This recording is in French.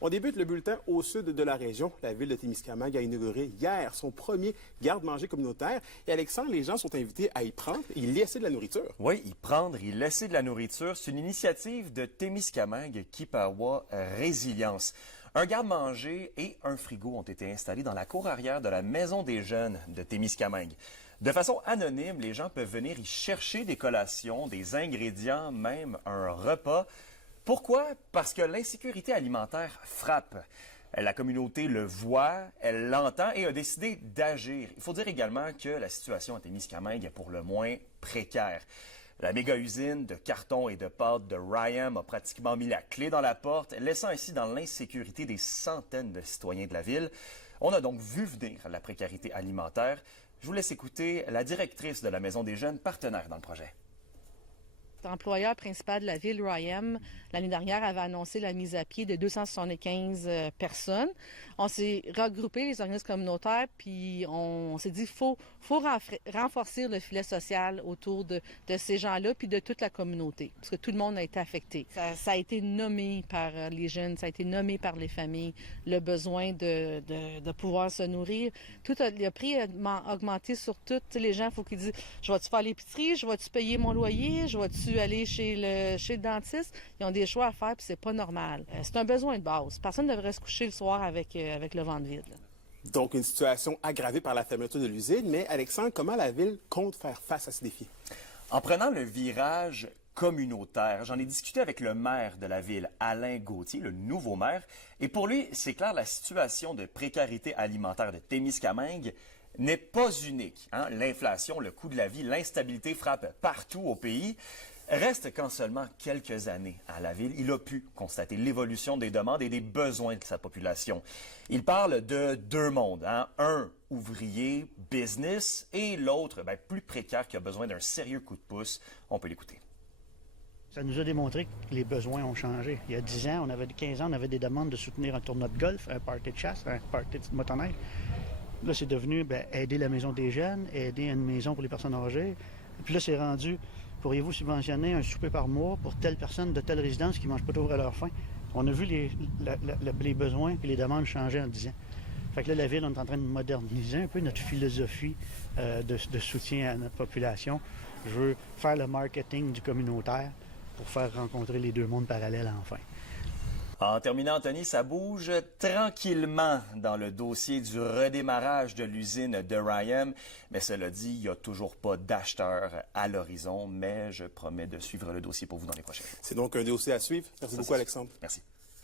On débute le bulletin au sud de la région. La ville de Témiscamingue a inauguré hier son premier garde-manger communautaire. Et Alexandre, les gens sont invités à y prendre et y laisser de la nourriture. Oui, y prendre, y laisser de la nourriture, c'est une initiative de Témiscamingue Kipawa Résilience. Un garde-manger et un frigo ont été installés dans la cour arrière de la Maison des Jeunes de Témiscamingue. De façon anonyme, les gens peuvent venir y chercher des collations, des ingrédients, même un repas. Pourquoi? Parce que l'insécurité alimentaire frappe. La communauté le voit, elle l'entend et a décidé d'agir. Il faut dire également que la situation à Témiscamingue est pour le moins précaire. La méga-usine de carton et de pâtes de Ryam a pratiquement mis la clé dans la porte, laissant ainsi dans l'insécurité des centaines de citoyens de la ville. On a donc vu venir la précarité alimentaire. Je vous laisse écouter la directrice de la Maison des Jeunes, partenaire dans le projet. L'employeur principal de la ville, Ryam, l'année dernière avait annoncé la mise à pied de 275 personnes. On s'est regroupé, les organismes communautaires, puis on s'est dit qu'il faut renforcer le filet social autour de ces gens-là, puis de toute la communauté, parce que tout le monde a été affecté. Ça a été nommé par les jeunes, ça a été nommé par les familles, le besoin de pouvoir se nourrir. Le prix a augmenté sur tout. Les gens, il faut qu'ils disent, je vais-tu faire l'épicerie, je vais-tu payer mon loyer, je vais-tu aller chez le dentiste? Ils ont des choix à faire, puis c'est pas normal. C'est un besoin de base. Personne ne devrait se coucher le soir avec le ventre vide. Donc, une situation aggravée par la fermeture de l'usine. Mais Alexandre, comment la ville compte faire face à ce défi? En prenant le virage communautaire, j'en ai discuté avec le maire de la ville, Alain Gauthier, le nouveau maire. Et pour lui, c'est clair, la situation de précarité alimentaire de Témiscamingue n'est pas unique. L'inflation, le coût de la vie, l'instabilité frappe partout au pays. Reste qu'en seulement quelques années à la ville, il a pu constater l'évolution des demandes et des besoins de sa population. Il parle de deux mondes, un ouvrier, business, et l'autre plus précaire qui a besoin d'un sérieux coup de pouce. On peut l'écouter. Ça nous a démontré que les besoins ont changé. Il y a 10 ans, 15 ans, on avait des demandes de soutenir un tournoi de golf, un party de chasse, un party de motoneige. Là, c'est devenu aider la maison des jeunes, aider une maison pour les personnes âgées. Puis là, c'est rendu, pourriez-vous subventionner un souper par mois pour telle personne de telle résidence qui ne mange pas toujours à leur faim? On a vu les besoins et les demandes changer en 10 ans. Fait que là, la ville, on est en train de moderniser un peu notre philosophie de soutien à notre population. Je veux faire le marketing du communautaire pour faire rencontrer les deux mondes parallèles enfin. En terminant, Anthony, ça bouge tranquillement dans le dossier du redémarrage de l'usine de Ryam. Mais cela dit, il n'y a toujours pas d'acheteurs à l'horizon, mais je promets de suivre le dossier pour vous dans les prochains jours. C'est donc un dossier à suivre. Merci beaucoup, Alexandre. Merci.